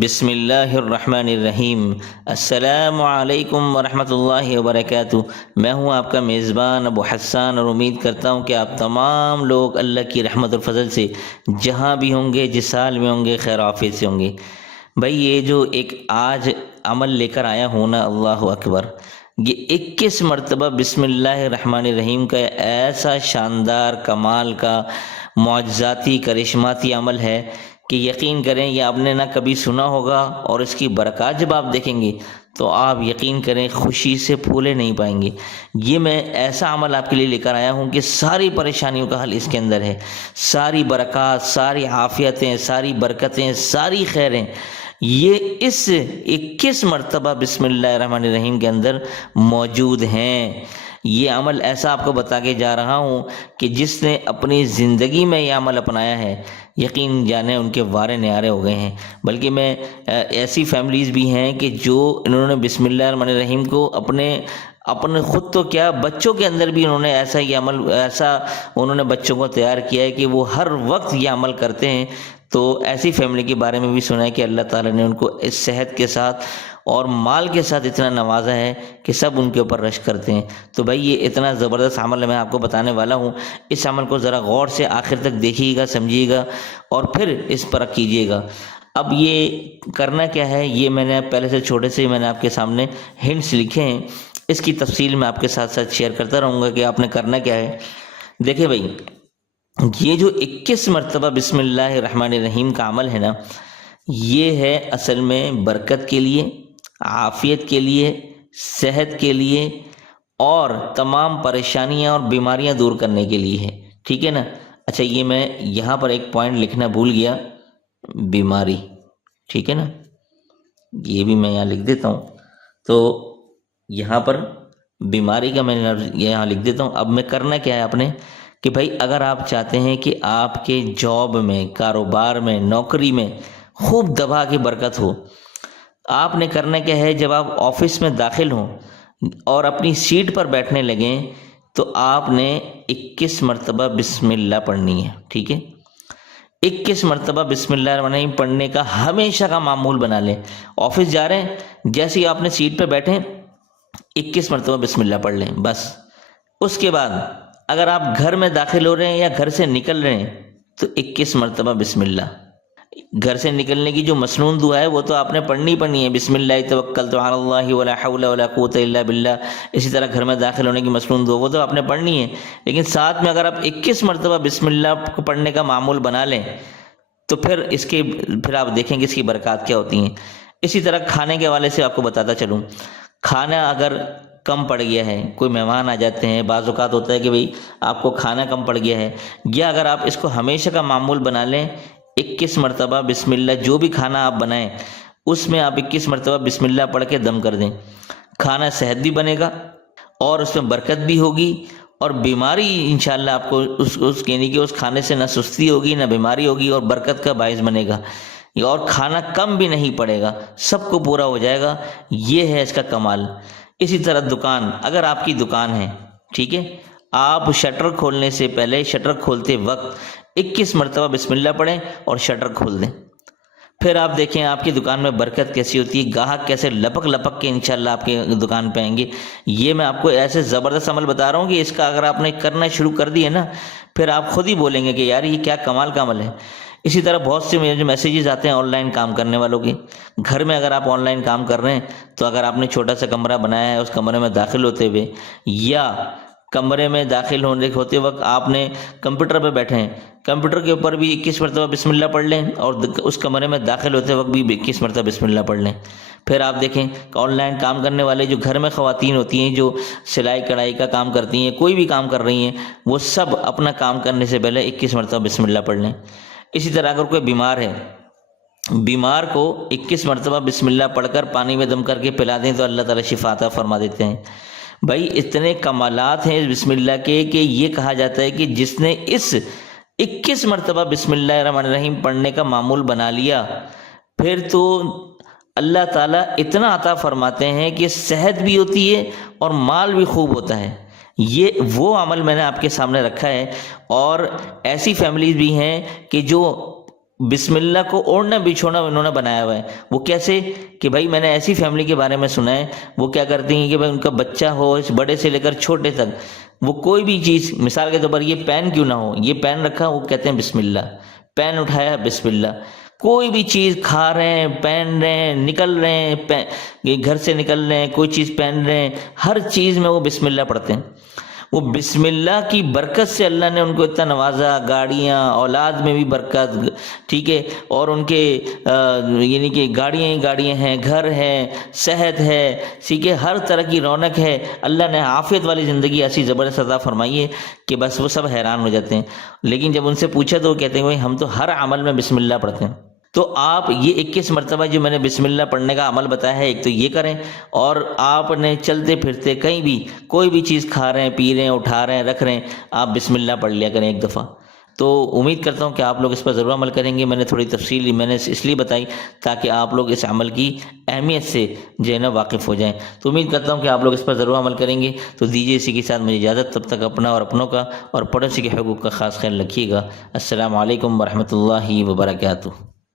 بسم اللہ الرحمن الرحیم۔ السلام علیکم ورحمۃ اللہ وبرکاتہ۔ میں ہوں آپ کا میزبان ابو حسان، اور امید کرتا ہوں کہ آپ تمام لوگ اللہ کی رحمت اور فضل سے جہاں بھی ہوں گے، جس حال میں ہوں گے، خیر عافیت سے ہوں گے۔ بھائی یہ جو ایک آج عمل لے کر آیا ہوں نا، اللہ اکبر، یہ 21 مرتبہ بسم اللہ الرحمن الرحیم کا ایسا شاندار کمال کا معجزاتی کرشماتی عمل ہے کہ یقین کریں یہ آپ نے نہ کبھی سنا ہوگا، اور اس کی برکات جب آپ دیکھیں گے تو آپ یقین کریں خوشی سے پھولے نہیں پائیں گے۔ یہ میں ایسا عمل آپ کے لیے لے کر آیا ہوں کہ ساری پریشانیوں کا حل اس کے اندر ہے، ساری برکات، ساری عافیتیں، ساری برکتیں، ساری خیریں یہ اس 21 مرتبہ بسم اللہ الرحمن الرحیم کے اندر موجود ہیں۔ یہ عمل ایسا آپ کو بتا کے جا رہا ہوں کہ جس نے اپنی زندگی میں یہ عمل اپنایا ہے، یقین جانے ان کے وارے نیارے ہو گئے ہیں۔ بلکہ میں ایسی فیملیز بھی ہیں کہ جو انہوں نے بسم اللہ الرحمن الرحیم کو اپنے خود تو کیا، بچوں کے اندر بھی انہوں نے ایسا یہ عمل، ایسا انہوں نے بچوں کو تیار کیا ہے کہ وہ ہر وقت یہ عمل کرتے ہیں۔ تو ایسی فیملی کے بارے میں بھی سنا ہے کہ اللہ تعالیٰ نے ان کو اس صحت کے ساتھ اور مال کے ساتھ اتنا نوازا ہے کہ سب ان کے اوپر رشک کرتے ہیں۔ تو بھائی یہ اتنا زبردست عمل میں آپ کو بتانے والا ہوں، اس عمل کو ذرا غور سے آخر تک دیکھیے گا، سمجھیے گا، اور پھر اس پر کیجیے گا۔ اب یہ کرنا کیا ہے، یہ میں نے پہلے سے چھوٹے سے میں نے آپ کے سامنے ہنٹس لکھے ہیں، اس کی تفصیل میں آپ کے ساتھ ساتھ شیئر کرتا رہوں گا کہ آپ نے کرنا کیا ہے۔ دیکھیں بھائی، یہ جو 21 مرتبہ بسم اللہ الرحمن الرحیم کا عمل ہے نا، یہ ہے اصل میں برکت کے لیے، عافیت کے لیے، صحت کے لیے، اور تمام پریشانیاں اور بیماریاں دور کرنے کے لیے ہے، ٹھیک ہے نا۔ اچھا، یہ میں یہاں پر ایک پوائنٹ لکھنا بھول گیا، بیماری، ٹھیک ہے نا، یہ بھی میں یہاں لکھ دیتا ہوں۔ تو یہاں پر بیماری کا میں یہاں لکھ دیتا ہوں۔ اب میں کرنا کیا ہے آپ نے کہ بھائی اگر آپ چاہتے ہیں کہ آپ کے جاب میں، کاروبار میں، نوکری میں خوب دبا کی برکت ہو، آپ نے کرنا کیا ہے، جب آپ آفس میں داخل ہوں اور اپنی سیٹ پر بیٹھنے لگیں تو آپ نے 21 مرتبہ بسم اللہ پڑھنی ہے، ٹھیک ہے۔ 21 مرتبہ بسم اللہ الرحمن الرحیم پڑھنے کا ہمیشہ کا معمول بنا لیں۔ آفس جا رہے ہیں، جیسے ہی آپ نے سیٹ پہ بیٹھیں 21 مرتبہ بسم اللہ پڑھ لیں بس۔ اس کے بعد اگر آپ گھر میں داخل ہو رہے ہیں یا گھر سے نکل رہے ہیں تو 21 مرتبہ بسم اللہ۔ گھر سے نکلنے کی جو مسنون دعا ہے وہ تو آپ نے پڑھنی ہے، بسم اللہ توکلت علی اللہ ولا حول ولا قوت الا باللہ۔ اسی طرح گھر میں داخل ہونے کی مسنون دعا وہ تو آپ نے پڑھنی ہے، لیکن ساتھ میں اگر آپ 21 مرتبہ بسم اللہ کو پڑھنے کا معمول بنا لیں تو پھر آپ دیکھیں گے اس کی برکات کیا ہوتی ہیں۔ اسی طرح کھانے کے حوالے سے آپ کو بتاتا چلوں، کھانا اگر کم پڑ گیا ہے، کوئی مہمان آ جاتے ہیں، بعض اوقات ہوتا ہے کہ بھئی آپ کو کھانا کم پڑ گیا ہے، یا اگر آپ اس کو ہمیشہ کا معمول بنا لیں، 21 مرتبہ بسم اللہ، جو بھی کھانا آپ بنائیں اس میں آپ 21 مرتبہ بسم اللہ پڑھ کے دم کر دیں، کھانا صحت بھی بنے گا اور اس میں برکت بھی ہوگی، اور بیماری انشاءاللہ آپ کو یعنی کہ اس کھانے سے نہ سستی ہوگی نہ بیماری ہوگی، اور برکت کا باعث بنے گا، اور کھانا کم بھی نہیں پڑے گا، سب کو پورا ہو جائے گا۔ یہ ہے اس کا کمال۔ اسی طرح دکان، اگر آپ کی دکان ہے، ٹھیک ہے، آپ شٹر کھولنے سے پہلے، شٹر کھولتے وقت 21 مرتبہ بسم اللہ پڑھیں اور شٹر کھول دیں، پھر آپ دیکھیں آپ کی دکان میں برکت کیسی ہوتی ہے، گاہک کیسے لپک لپک کے انشاءاللہ آپ کی دکان پہ آئیں گے۔ یہ میں آپ کو ایسے زبردست عمل بتا رہا ہوں کہ اس کا اگر آپ نے کرنا شروع کر دیا نا، پھر آپ خود ہی بولیں گے کہ یار یہ کیا کمال کا عمل ہے۔ اسی طرح بہت سے میرے جو میسیجز آتے ہیں آن لائن کام کرنے والوں کے، گھر میں اگر آپ آن لائن کام کر رہے ہیں تو اگر آپ نے چھوٹا سا کمرہ بنایا ہے، اس کمرے میں داخل ہوتے ہوئے یا کمرے میں داخل ہوتے وقت آپ نے کمپیوٹر پہ بیٹھے ہیں، کمپیوٹر کے اوپر بھی 21 مرتبہ بسم اللہ پڑھ لیں، اور اس کمرے میں داخل ہوتے وقت بھی 21 مرتبہ بسم اللہ پڑھ لیں۔ پھر آپ دیکھیں آن لائن کام کرنے والے جو گھر میں خواتین ہوتی ہیں، جو سلائی کڑھائی کا کام کرتی ہیں، کوئی بھی کام کر رہی ہیں، وہ سب اپنا کام کرنے سے پہلے 21 مرتبہ بسم اللہ پڑھ لیں۔ اسی طرح اگر کوئی بیمار ہے، بیمار کو 21 مرتبہ بسم اللہ پڑھ کر پانی میں دم کر کے پلا دیں تو اللہ تعالیٰ شفا عطا فرما دیتے ہیں۔ بھائی اتنے کمالات ہیں بسم اللہ کے کہ یہ کہا جاتا ہے کہ جس نے اس 21 مرتبہ بسم اللہ الرحمن الرحیم پڑھنے کا معمول بنا لیا، پھر تو اللہ تعالیٰ اتنا عطا فرماتے ہیں کہ صحت بھی ہوتی ہے اور مال بھی خوب ہوتا ہے۔ یہ وہ عمل میں نے آپ کے سامنے رکھا ہے، اور ایسی فیملیز بھی ہیں کہ جو بسم اللہ کو اوڑھنا بچھونا انہوں نے بنایا ہوا ہے۔ وہ کیسے کہ بھائی میں نے ایسی فیملی کے بارے میں سنا ہے، وہ کیا کرتی ہیں کہ بھائی ان کا بچہ ہو، اس بڑے سے لے کر چھوٹے تک، وہ کوئی بھی چیز، مثال کے طور پر یہ پین کیوں نہ ہو، یہ پین رکھا، وہ کہتے ہیں بسم اللہ، پین اٹھایا بسم اللہ، کوئی بھی چیز کھا رہے ہیں، پہن رہے ہیں، نکل رہے ہیں، یہ گھر سے نکل رہے ہیں، کوئی چیز پہن رہے ہیں، ہر چیز میں وہ بسم اللہ پڑھتے ہیں۔ وہ بسم اللہ کی برکت سے اللہ نے ان کو اتنا نوازا، گاڑیاں، اولاد میں بھی برکت، ٹھیک ہے، اور ان کے یعنی کہ گاڑیاں ہی گاڑیاں ہیں، گھر ہے، صحت ہے، ٹھیک ہے، ہر طرح کی رونق ہے، اللہ نے عافیت والی زندگی ایسی زبردست عطا فرمائی ہے کہ بس وہ سب حیران ہو جاتے ہیں۔ لیکن جب ان سے پوچھا تو وہ کہتے ہیں بھائی ہم تو ہر عمل میں بسم اللہ پڑھتے ہیں۔ تو آپ یہ 21 مرتبہ جو میں نے بسم اللہ پڑھنے کا عمل بتایا ہے، ایک تو یہ کریں، اور آپ نے چلتے پھرتے کہیں بھی کوئی بھی چیز کھا رہے ہیں، پی رہے ہیں، اٹھا رہے ہیں، رکھ رہے ہیں، آپ بسم اللہ پڑھ لیا کریں ایک دفعہ۔ تو امید کرتا ہوں کہ آپ لوگ اس پر ضرور عمل کریں گے۔ میں نے تھوڑی تفصیل میں نے اس لیے بتائی تاکہ آپ لوگ اس عمل کی اہمیت سے جو ہے نا واقف ہو جائیں۔ تو امید کرتا ہوں کہ آپ لوگ اس پر ضرور عمل کریں گے۔ تو دیجیے اسی کے ساتھ مجھے اجازت، تب تک اپنا اور اپنوں کا اور پڑوسی کے حقوق کا خاص خیال رکھیے گا۔ السلام علیکم ورحمۃ اللہ وبرکاتہ۔